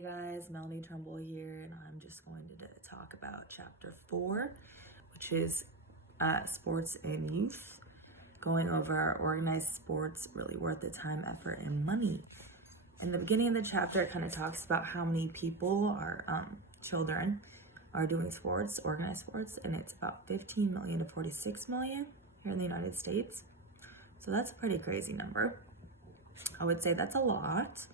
Hey guys, Melanie Trumbull here, and I'm just going to talk about chapter 4, which is sports and youth, going over organized sports, really worth the time, effort, and money. In the beginning of the chapter, it kind of talks about how many people children are doing sports, organized sports, and it's about 15 million to 46 million here in the United States. So that's a pretty crazy number. I would say that's a lot.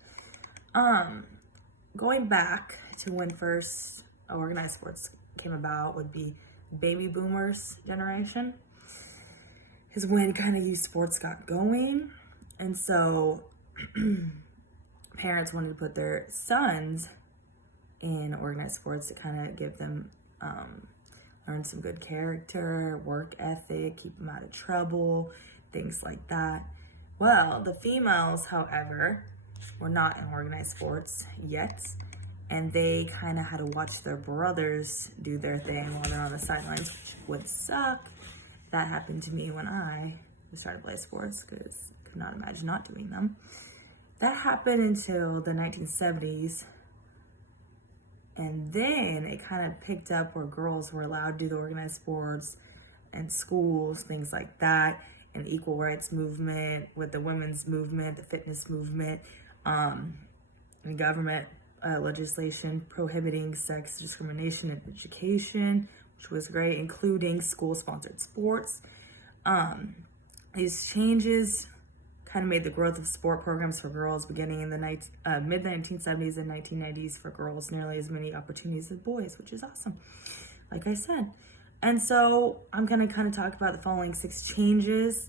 Going back to when first organized sports came about would be baby boomers generation, is when kind of youth sports got going. And so parents wanted to put their sons in organized sports to kind of give them, learn some good character, work ethic, keep them out of trouble, things like that. Well, the females, however, were not in organized sports yet, and they kind of had to watch their brothers do their thing while they're on the sidelines, which would suck. That happened to me when I started to play sports, because I could not imagine not doing them. That happened until the 1970s, and then it kind of picked up where girls were allowed to do the organized sports and schools, things like that, and equal rights movement with the women's movement, the fitness movement, and government legislation prohibiting sex discrimination in education, which was great, including school-sponsored sports. These changes kind of made the growth of sport programs for girls beginning in the mid-1970s and 1990s for girls nearly as many opportunities as boys, which is awesome, like I said. And so I'm going to kind of talk about the following 6 changes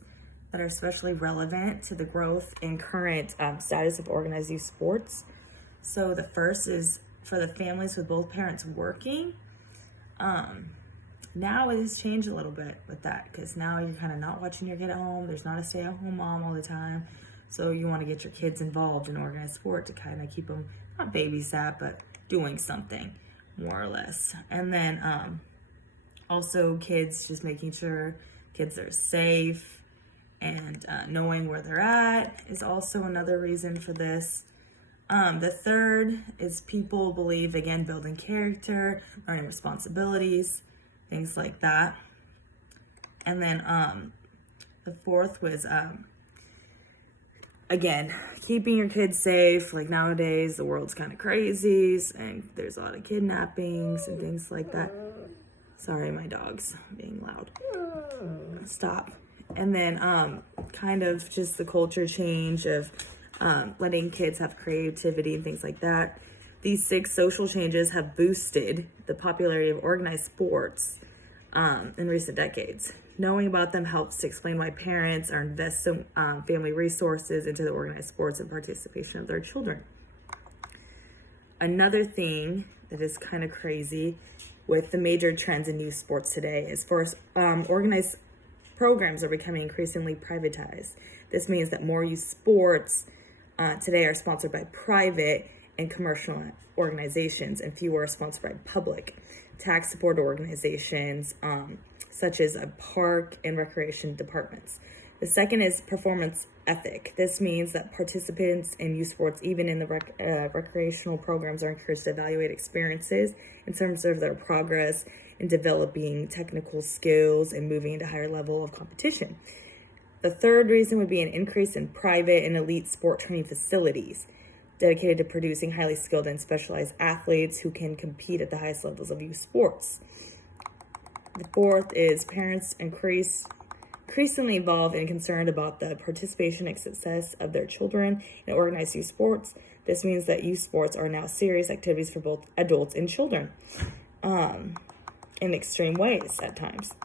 that are especially relevant to the growth and current status of organized youth sports. So the first is for the families with both parents working. Now it has changed a little bit with that, because now you're kind of not watching your kid at home. There's not a stay-at-home mom all the time. So you want to get your kids involved in organized sport to kind of keep them, not babysat, but doing something more or less. And then also kids, just making sure kids are safe and knowing where they're at is also another reason for this. The third is people believe, again, building character, learning responsibilities, things like that. And then the fourth was, again, keeping your kids safe. Like nowadays, the world's kind of crazy, and there's a lot of kidnappings and things like that. Sorry, my dog's being loud. Stop. And then kind of just the culture change of letting kids have creativity and things like that. These 6 social changes have boosted the popularity of organized sports in recent decades. Knowing about them helps to explain why parents are investing family resources into the organized sports and participation of their children. Another thing that is kind of crazy with the major trends in youth sports today is organized programs are becoming increasingly privatized. This means that more youth sports today are sponsored by private and commercial organizations, and fewer are sponsored by public tax-supported organizations such as park and recreation departments. The second is performance ethic. This means that participants in youth sports, even in the recreational programs, are encouraged to evaluate experiences in terms of their progress in developing technical skills and moving into higher level of competition. The third reason would be an increase in private and elite sport training facilities dedicated to producing highly skilled and specialized athletes who can compete at the highest levels of youth sports. The fourth is parents increasingly involved and concerned about the participation and success of their children in organized youth sports. This means that youth sports are now serious activities for both adults and children in extreme ways at times.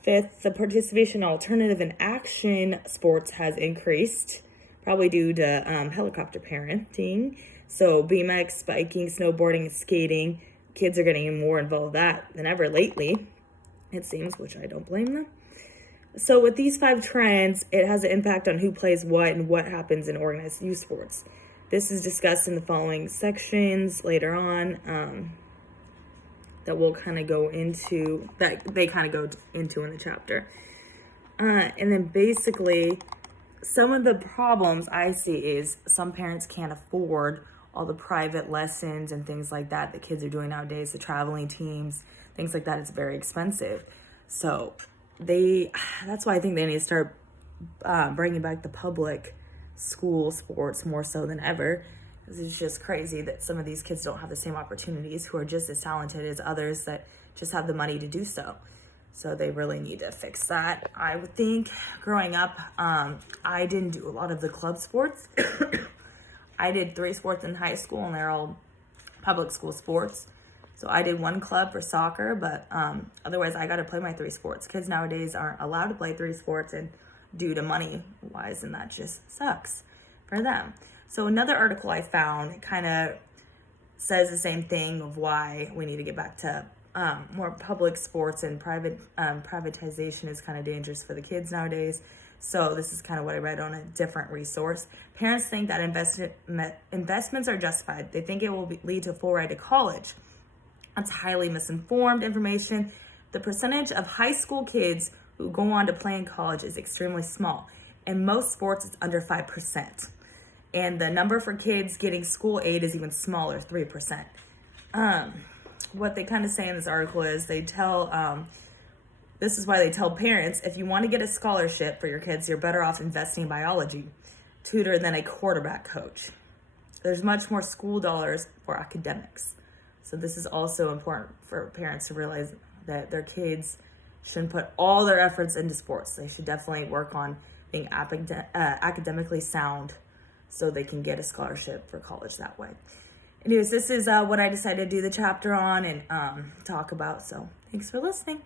Fifth, the participation in alternative and action sports has increased, probably due to helicopter parenting. So BMX, biking, snowboarding, and skating, kids are getting more involved with that than ever lately, it seems, which I don't blame them. So with these 5 trends, it has an impact on who plays what and what happens in organized youth sports. This is discussed in the following sections later on that we'll kind of go into, that they kind of go into in the chapter. And then basically, some of the problems I see is some parents can't afford all the private lessons and things like that the kids are doing nowadays, the traveling teams, things like that. It's very expensive. So that's why I think they need to start bringing back the public school sports more so than ever. It's just crazy that some of these kids don't have the same opportunities, who are just as talented as others that just have the money to do so. So they really need to fix that. I would think growing up, I didn't do a lot of the club sports. I did 3 sports in high school, and they're all public school sports. So I did 1 club for soccer, but otherwise I got to play my 3 sports. Kids nowadays aren't allowed to play 3 sports, and due to money wise, and that just sucks for them. So another article I found kind of says the same thing of why we need to get back to more public sports, and privatization is kind of dangerous for the kids nowadays. So this is kind of what I read on a different resource. Parents think that investments are justified. They think it will lead to a full ride to college. That's highly misinformed information. The percentage of high school kids who go on to play in college is extremely small. In most sports, it's under 5%. And the number for kids getting school aid is even smaller, 3%. What they kind of say in this article is this is why they tell parents, if you want to get a scholarship for your kids, you're better off investing in biology tutor than a quarterback coach. There's much more school dollars for academics. So this is also important for parents to realize that their kids shouldn't put all their efforts into sports. They should definitely work on being academically sound so they can get a scholarship for college that way. Anyways, this is what I decided to do the chapter on and talk about. So thanks for listening.